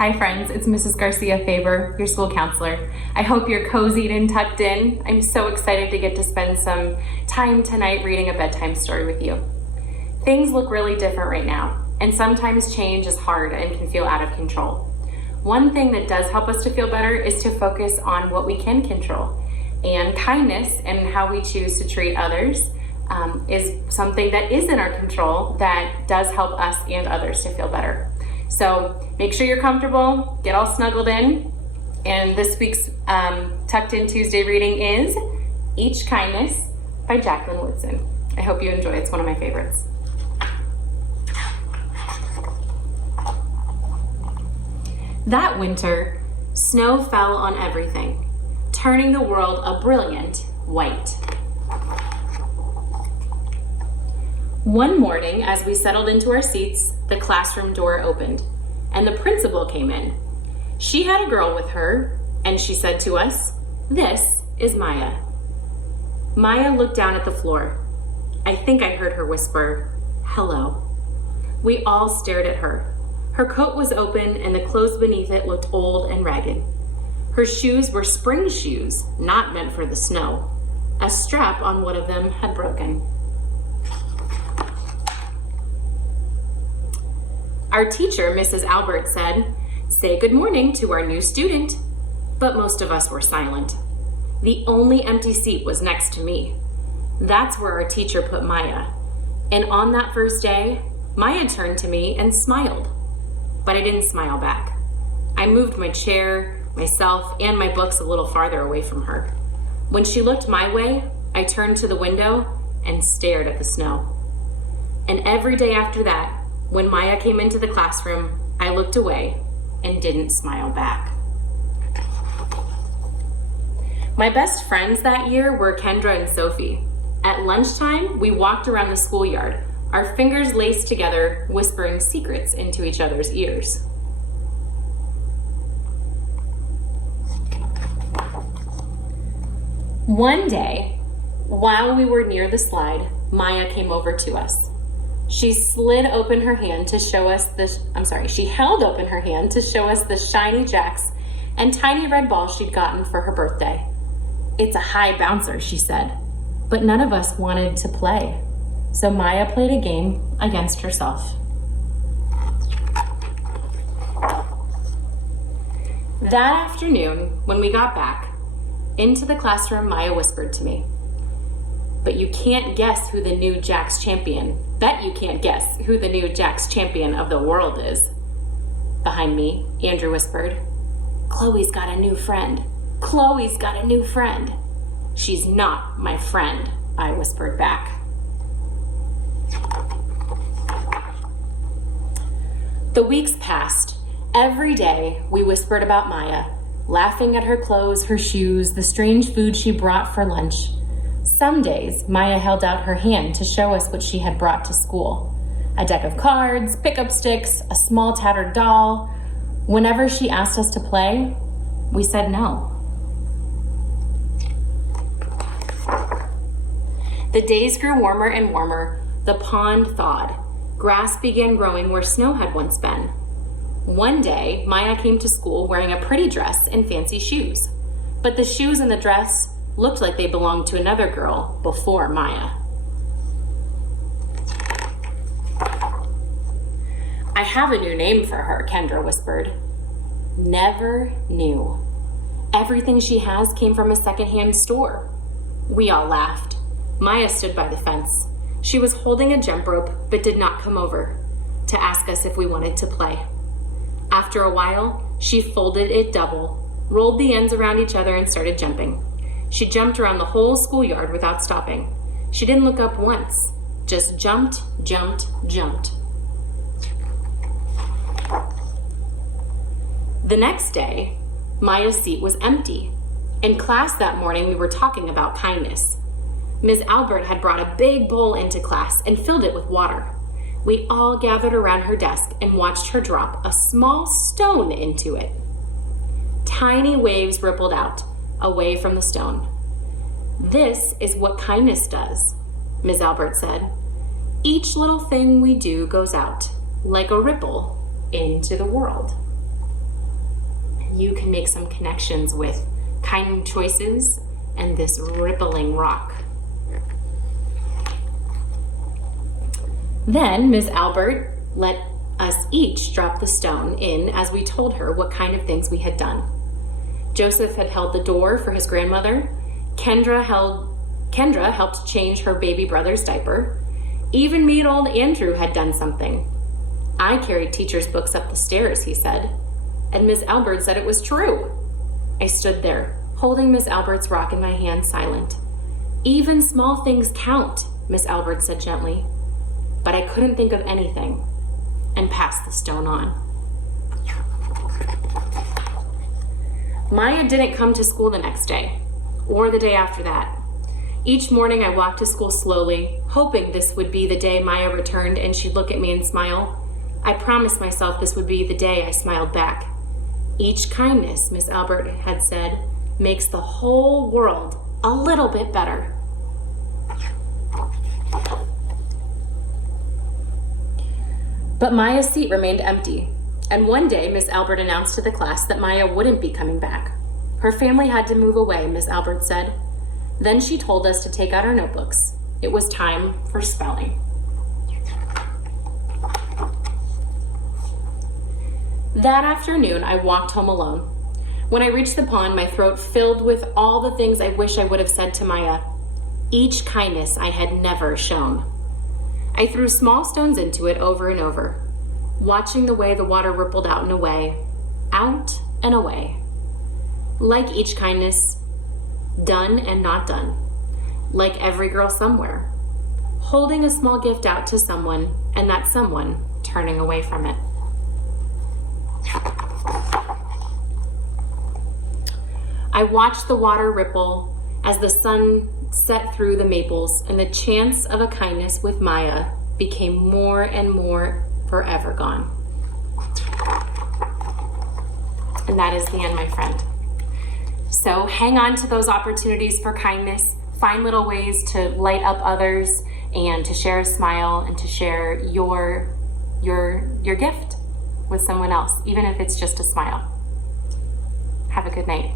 Hi friends, it's Mrs. Garcia Faber, your school counselor. I hope you're cozied and tucked in. I'm so excited to get to spend some time tonight reading a bedtime story with you. Things look really different right now, and sometimes change is hard and can feel out of control. One thing that does help us to feel better is to focus on what we can control. And kindness and how we choose to treat others is something that is in our control that does help us and others to feel better. So make sure you're comfortable, get all snuggled in. And this week's Tucked In Tuesday reading is Each Kindness by Jacqueline Woodson. I hope you enjoy it. It's one of my favorites. That winter, snow fell on everything, turning the world a brilliant white. One morning, as we settled into our seats, the classroom door opened, and the principal came in. She had a girl with her, and she said to us, "This is Maya." Maya looked down at the floor. I think I heard her whisper, "Hello." We all stared at her. Her coat was open, and the clothes beneath it looked old and ragged. Her shoes were spring shoes, not meant for the snow. A strap on one of them had broken. Our teacher, Mrs. Albert, said, "Say good morning to our new student." But most of us were silent. The only empty seat was next to me. That's where our teacher put Maya. And on that first day, Maya turned to me and smiled. But I didn't smile back. I moved my chair, myself, and my books a little farther away from her. When she looked my way, I turned to the window and stared at the snow. And every day after that, when Maya came into the classroom, I looked away and didn't smile back. My best friends that year were Kendra and Sophie. At lunchtime, we walked around the schoolyard, our fingers laced together, whispering secrets into each other's ears. One day, while we were near the slide, Maya came over to us. She held open her hand to show us the shiny jacks and tiny red ball she'd gotten for her birthday. "It's a high bouncer," she said, but none of us wanted to play. So Maya played a game against herself. That afternoon, when we got back into the classroom, Maya whispered to me, Bet you can't guess who the new Jax champion of the world is." Behind me, Andrew whispered, "Chloe's got a new friend. Chloe's got a new friend." "She's not my friend," I whispered back. The weeks passed. Every day we whispered about Maya, laughing at her clothes, her shoes, the strange food she brought for lunch. Some days, Maya held out her hand to show us what she had brought to school. A deck of cards, pickup sticks, a small tattered doll. Whenever she asked us to play, we said no. The days grew warmer and warmer. The pond thawed. Grass began growing where snow had once been. One day, Maya came to school wearing a pretty dress and fancy shoes. But the shoes and the dress looked like they belonged to another girl before Maya. "I have a new name for her," Kendra whispered. "Never knew. Everything she has came from a secondhand store." We all laughed. Maya stood by the fence. She was holding a jump rope, but did not come over to ask us if we wanted to play. After a while, she folded it double, rolled the ends around each other, and started jumping. She jumped around the whole schoolyard without stopping. She didn't look up once, just jumped, jumped, jumped. The next day, Maya's seat was empty. In class that morning, we were talking about kindness. Ms. Albert had brought a big bowl into class and filled it with water. We all gathered around her desk and watched her drop a small stone into it. Tiny waves rippled out, away from the stone. "This is what kindness does," Ms. Albert said. "Each little thing we do goes out, like a ripple, into the world." you can make some connections with kind choices and this rippling rock. Then Ms. Albert let us each drop the stone in as we told her what kind of things we had done. Joseph had held the door for his grandmother. Kendra helped change her baby brother's diaper. Even mean old Andrew had done something. I carried teacher's books up the stairs, he said, and Ms. Albert said it was true. I stood there, holding Ms. Albert's rock in my hand, silent. Even small things count, Ms. Albert said gently. But I couldn't think of anything, and passed the stone on. Maya didn't come to school the next day, or the day after that. Each morning I walked to school slowly, hoping this would be the day Maya returned and she'd look at me and smile. I promised myself this would be the day I smiled back. Each kindness, Miss Albert had said, makes the whole world a little bit better. But Maya's seat remained empty, and one day Miss Albert announced to the class that Maya wouldn't be coming back. Her family had to move away, Miss Albert said. Then she told us to take out our notebooks. It was time for spelling. That afternoon, I walked home alone. When I reached the pond, my throat filled with all the things I wish I would have said to Maya. Each kindness I had never shown. I threw small stones into it over and over, watching the way the water rippled out and away, out and away. Like each kindness, done and not done. Like every girl somewhere, holding a small gift out to someone and that someone turning away from it. I watched the water ripple as the sun set through the maples, and the chance of a kindness with Maya became more and more forever gone. And that is the end, my friend. So hang on to those opportunities for kindness. Find little ways to light up others and to share a smile and to share your gift with someone else, even if it's just a smile. Have a good night.